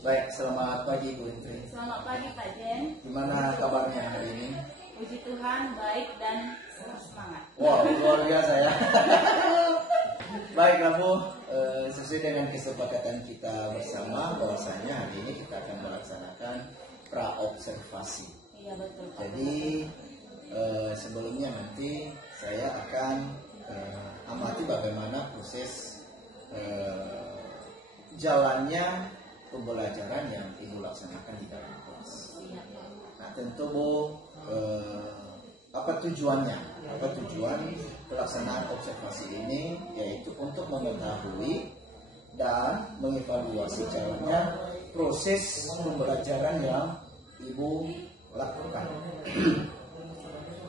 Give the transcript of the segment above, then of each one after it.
Baik, selamat pagi Bu Intri. Selamat pagi Pak Jen. Gimana kabarnya hari ini? Puji Tuhan, baik dan semangat. Wow, luar biasa ya. Baiklah Bu, sesuai dengan kesepakatan kita bersama bahwasanya hari ini kita akan melaksanakan praobservasi. Iya betul Pak. Jadi sebelumnya nanti saya akan amati bagaimana proses jalannya pembelajaran yang Ibu laksanakan di dalam kelas. Nah tentu Bu, apa tujuannya? Apa tujuan pelaksanaan observasi ini? Yaitu untuk mengetahui dan mengevaluasi jalannya proses pembelajaran yang Ibu lakukan.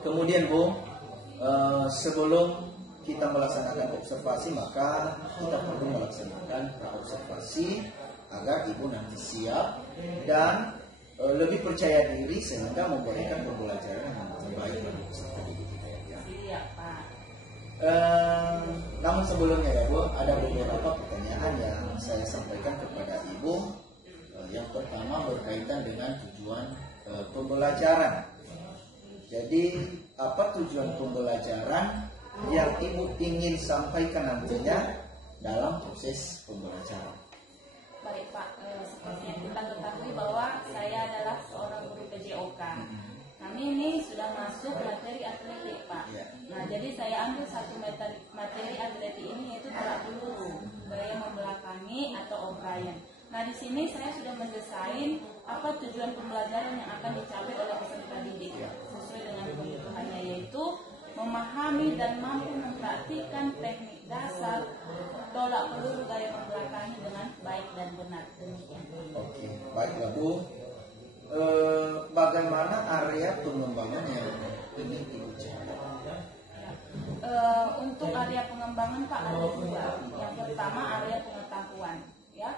Kemudian Bu, sebelum kita melaksanakan observasi, maka kita perlu melaksanakan praobservasi agar Ibu nanti siap dan lebih percaya diri sehingga memberikan pembelajaran yang terbaik bagi peserta didik kita ya. Iya Pak. Namun sebelumnya ya Bu, ada beberapa pertanyaan yang saya sampaikan kepada Ibu. Yang pertama berkaitan dengan tujuan pembelajaran. Jadi apa tujuan pembelajaran yang Ibu ingin sampaikan nantinya dalam proses pembelajaran? Baik Pak, seperti yang kita ketahui bahwa saya adalah seorang guru PJOK. Kami ini sudah masuk materi atletik Pak. Nah jadi saya ambil satu materi atletik ini yaitu tolak peluru, gaya membelakangi atau O'Brien. Nah di sini saya sudah mendesain apa tujuan pembelajaran yang akan dicapai oleh peserta didik sesuai dengan kebutuhannya, yaitu memahami dan mampu mempraktikkan teknik dasar tolak peluru gaya membelakangi dengan baik dan benar. Demikian. Oke, baiklah Bu. Bagaimana area pengembangan yang ingin Ibu capai? Untuk area pengembangan Pak ada dua. Yang pertama area pengetahuan. Ya,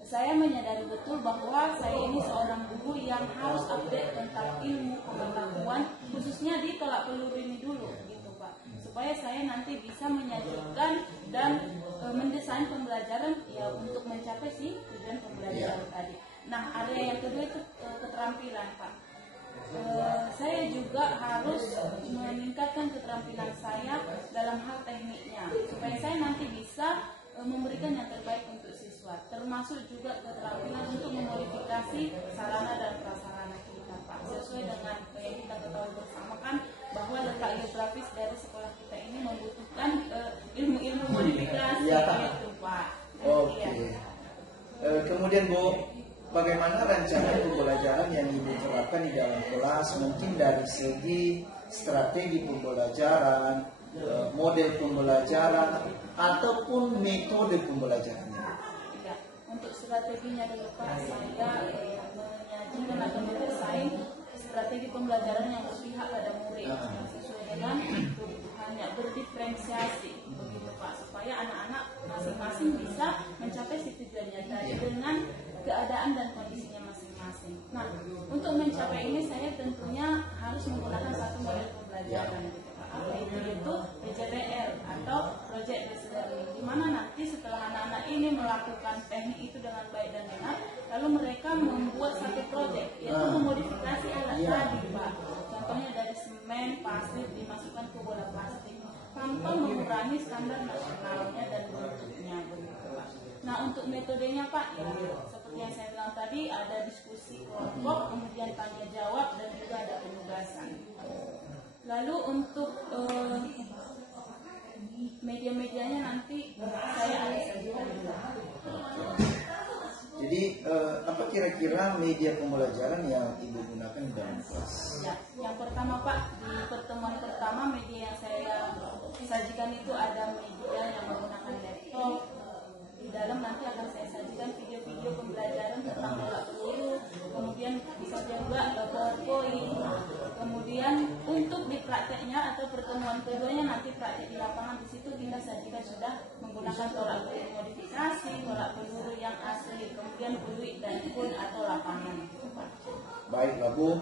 saya menyadari betul bahwa saya ini seorang guru yang harus update tentang ilmu pengetahuan, khususnya di tolak peluru ini dulu, gitu Pak. Supaya saya nanti bisa menyajikan dan mendesain pembelajaran ya untuk mencapai si tujuan pembelajaran tadi. Nah, area yang kedua itu keterampilan Pak. Saya juga harus meningkatkan keterampilan saya dalam hal tekniknya supaya saya nanti bisa memberikan yang terbaik untuk siswa, termasuk juga keterampilan untuk memodifikasi sarana dan prasarana kita Pak, sesuai dengan yang kita ketahui bersama kan bahwa letak geografis dari sekolah kita ini membutuhkan ilmu-ilmu modifikasi gitu Pak. Oke. Kemudian Bu, bagaimana rencana pembelajaran yang Ibu terapkan di dalam kelas, mungkin dari segi strategi pembelajaran, model pembelajaran, ataupun metode pembelajarannya? Ya, untuk strateginya dulu Pak, saya menyajikan atau mendesain strategi pembelajaran yang berpihak pada murid sesuai dengan kebutuhannya, berdiferensiasi begitu Pak, supaya anak-anak masing-masing bisa mencapai si tujuannya tadi dengan keadaan dan kondisinya masing-masing. Nah, untuk mencapai ini saya tentunya harus menggunakan satu model pembelajaran gitu Pak, yaitu PJBL atau Project Based Learning, di mana nanti setelah anak-anak ini melakukan teknik itu dengan baik dan benar, lalu mereka membuat satu proyek yaitu memodifikasi alat tadi Pak. Contohnya dari semen, pasir dimasukkan ke bola plastik tanpa mengurangi standar nasionalnya dan bentuknya begitu Pak. Nah untuk metodenya Pak, ya seperti yang saya bilang tadi, ada diskusi kelompok, kemudian tanya jawab dan juga ada penugasan. Lalu untuk media-medianya nanti saya akan sajikan juga. Jadi apa kira-kira media pembelajaran yang Ibu gunakan di dalam kelas? Ya, yang pertama Pak, di pertemuan pertama media yang saya sajikan itu ada media yang menggunakan laptop. Di dalam nanti akan saya sajikan video-video pembelajaran tentang tolak peluru, kemudian bisa juga PowerPoint. Kemudian untuk di prakteknya atau pertemuan keduanya nanti praktek di lapangan, di situ kita sajikan sudah menggunakan tolak peluru modifikasi, tolak peluru yang asli, kemudian fluid dan pun atau lapangan. Baiklah Bu,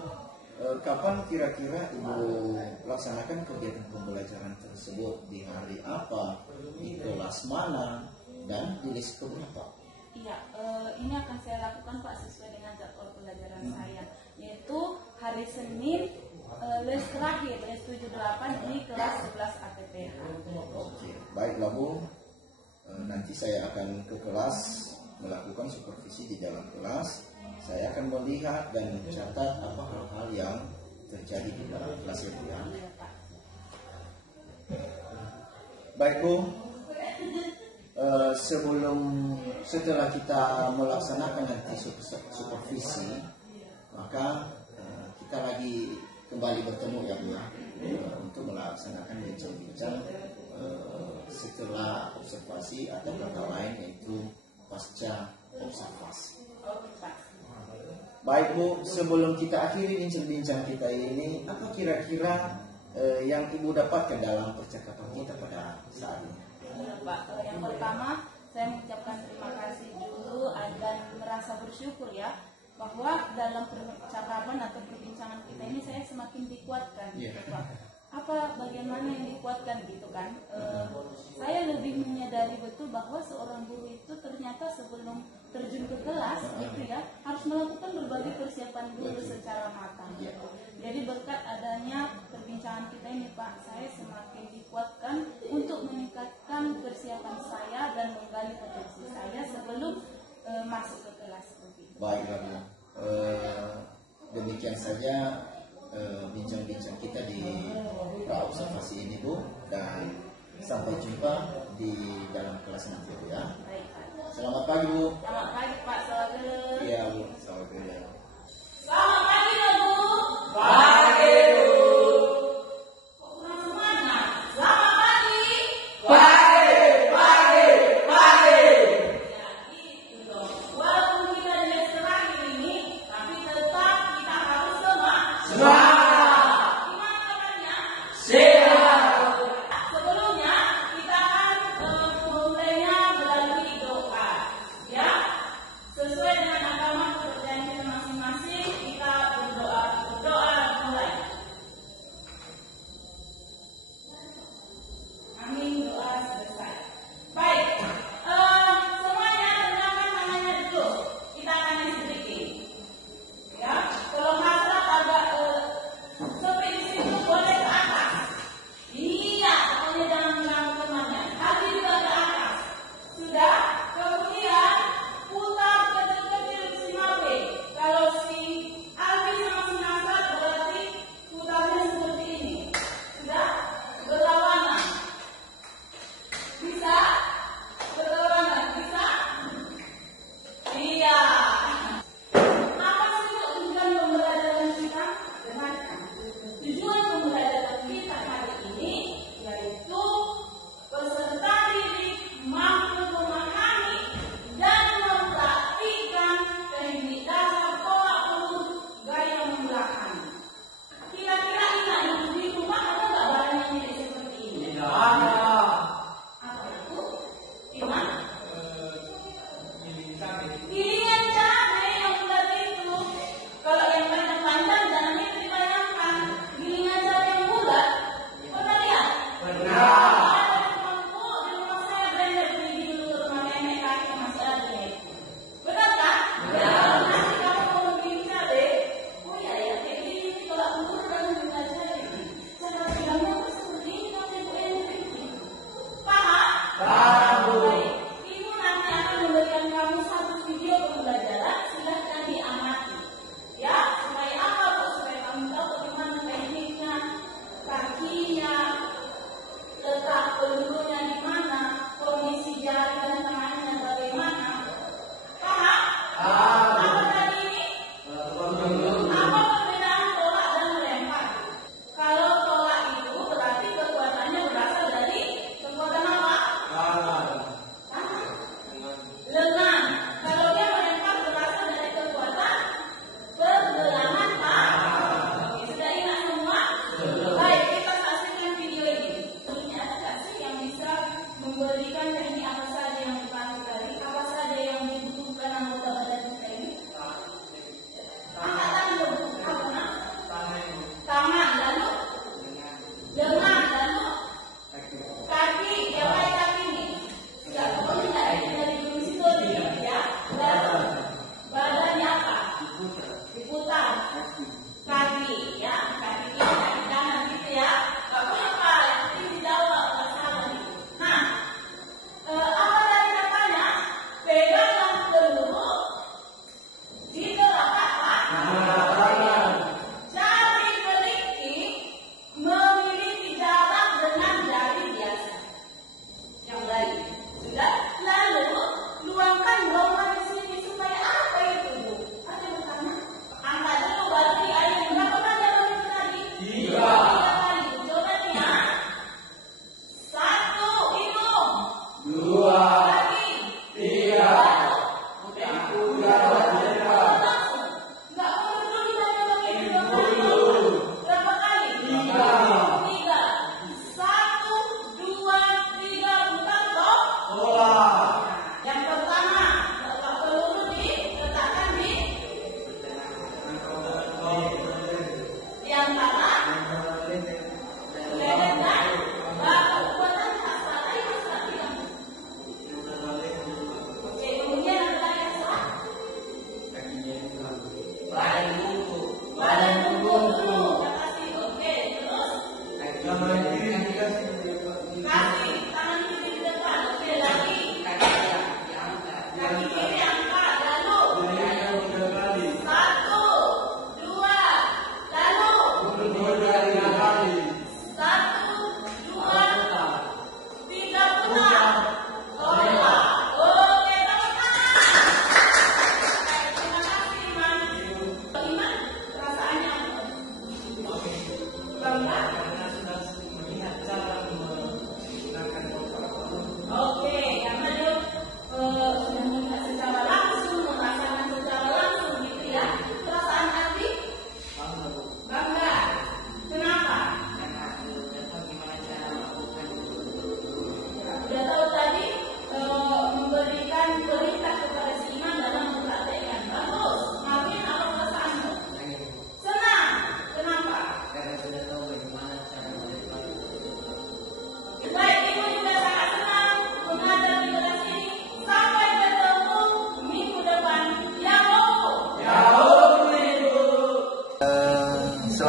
kapan kira-kira Ibu laksanakan kegiatan pembelajaran tersebut? Di hari apa? Di kelas mana? Dan di list keberapa? Iya, ini akan saya lakukan lakukan Pak sesuai dengan jadwal pelajaran saya, yaitu hari Senin les terakhir, les 78 di kelas 11 APPH. Oke, baiklah Bu. Nanti saya akan ke kelas melakukan supervisi di dalam kelas. Saya akan melihat dan mencatat apa hal-hal yang terjadi di dalam kelas itu ya. Iya, Pak. Baik Bu, setelah kita melaksanakan nanti supervisi, maka kita lagi kembali bertemu ya Bu ya, untuk melaksanakan bincang-bincang setelah observasi atau kata lain yaitu pasca observasi. Oke, Pak. Baik Bu, sebelum kita akhiri bincang-bincang kita ini, apa kira-kira yang Ibu dapatkan dalam percakapan kita pada saat ini? Iya, Pak. Yang pertama, saya mengucapkan terima kasih dulu dan merasa bersyukur ya bahwa dalam percakapan atau perbincangan kita ini saya semakin dikuatkan, gitu, Pak. Apa bagaimana yang dikuatkan gitu kan? Saya lebih menyadari betul bahwa seorang guru itu ternyata sebelum terjun ke kelas gitu ya harus melakukan berbagai persiapan dulu secara matang. Gitu. Jadi berkat adanya perbincangan kita ini Pak, saya semakin dikuatkan untuk meningkatkan persiapan saya dan menggali potensi saya sebelum masuk ke kelas. Begitu. Baiklah Bu, demikian saja bincang-bincang kita di observasi ini Bu, dan sampai jumpa di dalam kelas nanti Bu ya. Baik, Pak. Selamat pagi Bu. Selamat pagi Pak Selamat. Iya Bu, selamat pagi. Selamat pagi Bu. Pagi Bu. Kurang semangat. Selamat pagi. Pagi, pagi, pagi. Ya gitu dong. Walaupun kita di les terakhir ini, tapi tetap kita harus semangat. Semangat. Gimana caranya? Siap. Sebelumnya kita akan memulainya melalui doa, ya. Sesuai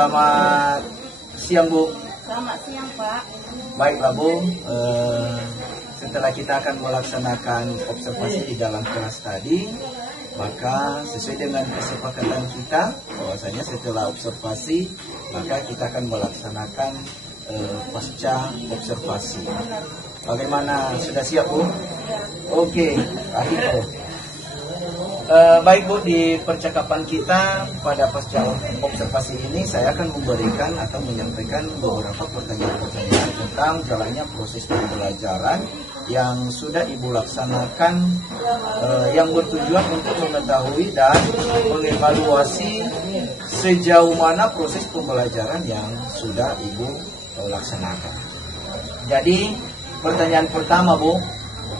Selamat siang Bu. Selamat siang Pak. Baiklah Bu, setelah kita akan melaksanakan observasi di dalam kelas tadi, maka sesuai dengan kesepakatan kita bahwasanya setelah observasi maka kita akan melaksanakan pasca observasi. Bagaimana, sudah siap Bu? Oke, akhirnya. Baik Bu, di percakapan kita pada pasca observasi ini saya akan memberikan atau menyampaikan beberapa pertanyaan-pertanyaan tentang jalannya proses pembelajaran yang sudah Ibu laksanakan, yang bertujuan untuk mengetahui dan mengevaluasi sejauh mana proses pembelajaran yang sudah Ibu laksanakan. Jadi pertanyaan pertama Bu,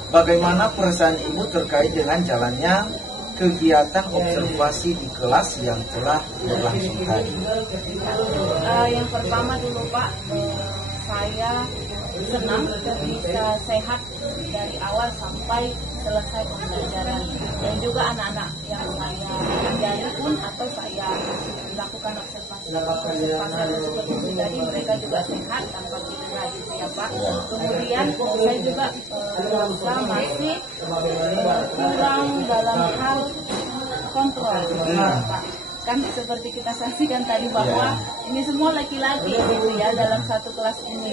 bagaimana perasaan Ibu terkait dengan jalannya kegiatan observasi di kelas yang telah berlangsung tadi? Yang pertama dulu Pak, saya senang bisa sehat dari awal sampai selesai pembelajaran, dan juga anak-anak yang saya ajari pun atau saya lakukan observasi seperti itu tadi, mereka juga sehat tanpa cedera gitu ya Pak. Kemudian saya juga merasa masih kurang dalam hal kontrol Pak. Kan seperti kita saksikan tadi bahwa ini semua laki-laki gitu ya dalam satu kelas ini,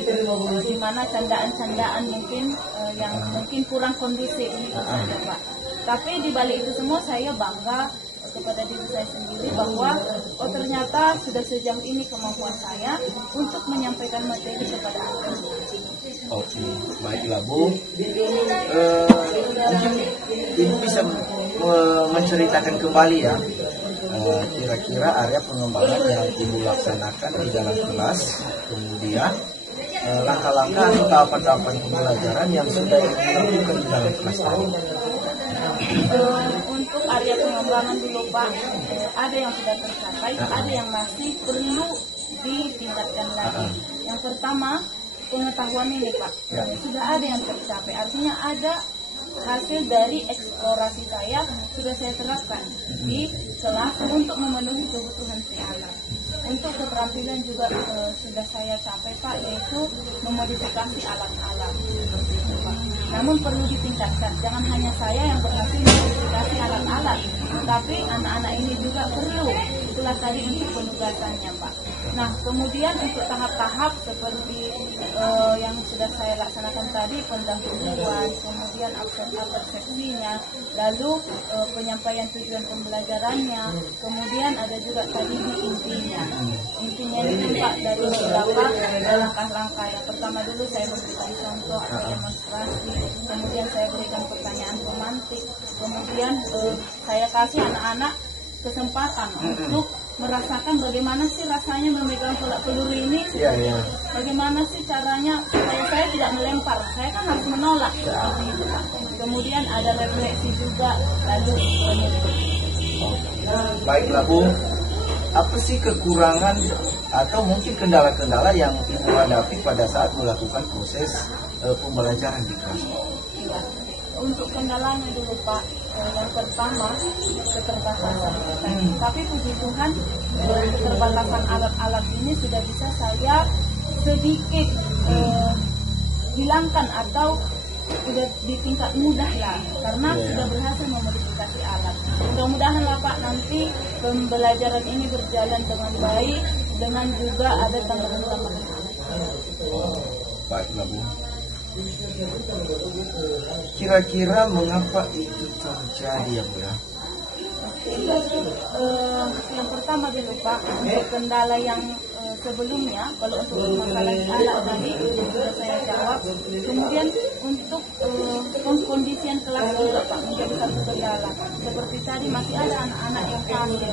di mana candaan-candaan mungkin yang mungkin kurang kondusif ini saja Pak. Tapi di balik itu semua saya bangga kepada diri saya sendiri bahwa ternyata sudah sejauh ini kemampuan saya untuk menyampaikan materi kepada anak. Oke, baiklah Bu. Mungkin Ibu bisa menceritakan kembali ya, kira-kira area pengembangan yang Ibu laksanakan di dalam kelas, kemudian langkah-langkah atau tahapan-tahapan pembelajaran yang sudah Ibu lakukan di dalam kelas tadi. Untuk area pengembangan dulu Pak, ada yang sudah tercapai, ada yang masih perlu ditingkatkan lagi. Yang pertama, pengetahuan ini Pak, sudah ada yang tercapai, artinya ada hasil dari eksplorasi saya sudah saya terapkan di kelas untuk memenuhi kebutuhan si anak. Untuk keterampilan juga sudah saya capai Pak, yaitu memodifikasi alat-alat. Namun perlu ditingkatkan, jangan hanya saya yang berhasil memodifikasi alat-alat, tapi anak-anak ini juga perlu. Itulah tadi untuk penugasannya Pak. Nah kemudian untuk tahap-tahap seperti yang sudah saya laksanakan tadi, pendahuluan, kemudian persepsinya, lalu penyampaian tujuan pembelajarannya, kemudian ada juga tadi intinya. Intinya ini Pak dari beberapa langkah-langkah. Yang pertama dulu saya memberikan contoh atau demonstrasi, kemudian saya berikan pertanyaan pemantik, kemudian saya kasih anak-anak kesempatan untuk merasakan bagaimana sih rasanya memegang peluru ini, bagaimana sih caranya supaya saya tidak melempar, saya kan harus menolak. Kemudian ada refleksi juga, lalu menutup. Baiklah Bu, apa sih kekurangan atau mungkin kendala-kendala yang Ibu hadapi pada saat melakukan proses pembelajaran di kelas? Untuk kendalanya dulu Pak, yang pertama keterbatasan. Tapi puji Tuhan keterbatasan alat-alat ini sudah bisa saya sedikit hilangkan atau sudah di tingkat mudah lah, karena sudah berhasil memodifikasi alat. Mudah-mudahan lah Pak nanti pembelajaran ini berjalan dengan baik, dengan juga ada tambahan-tambahan. Baiklah Bu. Kira-kira mengapa itu terjadi ya Bu ya? Yang pertama dulu Pak, untuk kendala yang sebelumnya, kalau untuk masalah alat tadi sudah saya jawab. Kemudian untuk pengkondisian kelas juga Pak menjadi satu kendala. Seperti tadi masih ada anak-anak yang pasif,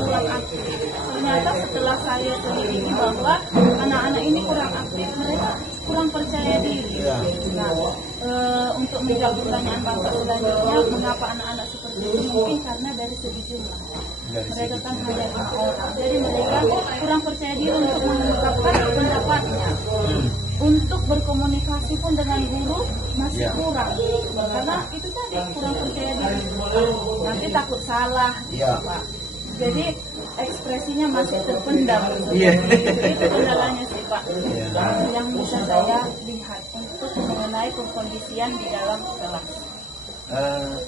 kurang aktif. Ternyata setelah saya selidiki bahwa anak-anak ini kurang aktif, mereka kurang percaya diri. Nah, untuk menjawab pertanyaan Bapak selanjutnya, mengapa anak-anak seperti itu? Mungkin karena dari segi jumlah. Mereka kan hanya 5 orang, jadi mereka kurang percaya diri untuk mengungkapkan pendapatnya. Untuk berkomunikasi pun dengan guru masih kurang, karena itu tadi kurang percaya diri. Nanti takut salah, Pak. Jadi ekspresinya masih terpendam. Iya. Itu kendalanya sih Pak. Iya. Yang bisa saya lihat untuk mengenai pengkondisian di dalam kelas.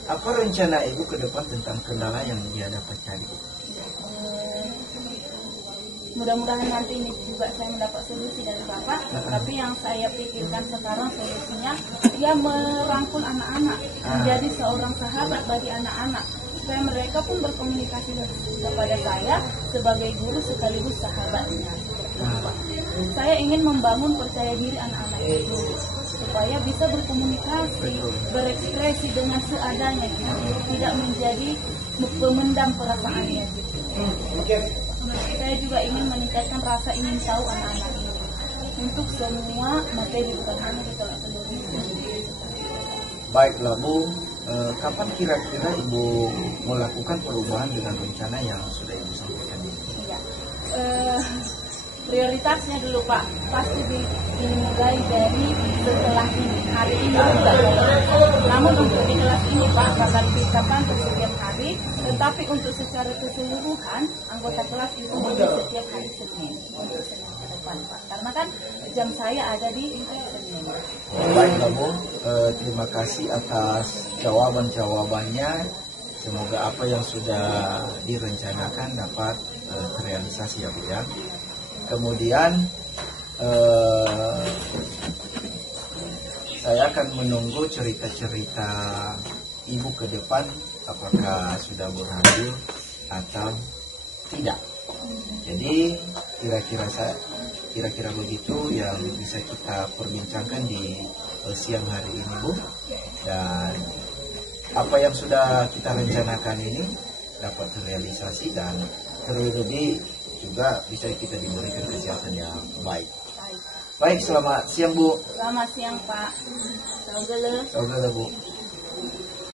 Apa rencana Ibu ke depan tentang kendala yang dihadapkan Ibu? Mudah-mudahan nanti ini juga saya mendapat solusi dari Bapak. Tapi yang saya pikirkan sekarang solusinya, dia merangkul anak-anak, menjadi seorang sahabat bagi anak-anak, supaya mereka pun berkomunikasi kepada saya sebagai guru sekaligus sahabatnya. Saya ingin membangun percaya diri anak-anak itu supaya bisa berkomunikasi, berekspresi dengan seadanya, tidak menjadi pemendam perasaannya. Saya juga ingin meningkatkan rasa ingin tahu anak-anak ini untuk semua materi, bukan hanya di kelas Indonesia. Baiklah Bu, kapan kira-kira Ibu melakukan perubahan dengan rencana yang sudah Ibu sampaikan ini? Iya. Prioritasnya dulu Pak, pasti dimulai dari setelah ini, hari ini juga. Namun untuk di kelas ini Pak, bakal ditetapkan setiap hari, tetapi untuk secara keseluruhan, anggota kelas itu mulai setiap hari Senin, untuk Senin ke depan Pak. Karena kan jam saya ada di Senin. Baiklah Bu, terima kasih atas jawaban-jawabannya. Semoga apa yang sudah direncanakan dapat terrealisasi ya Bu ya. Kemudian saya akan menunggu cerita-cerita Ibu ke depan, apakah sudah berhasil atau tidak. Jadi kira-kira begitu yang bisa kita perbincangkan di siang hari ini Bu. Dan apa yang sudah kita rencanakan ini dapat terrealisasi dan terlebih juga bisa kita diberikan kesehatan yang baik. Baik, selamat siang Bu. Selamat siang Pak. Saudara. Saudara Bu.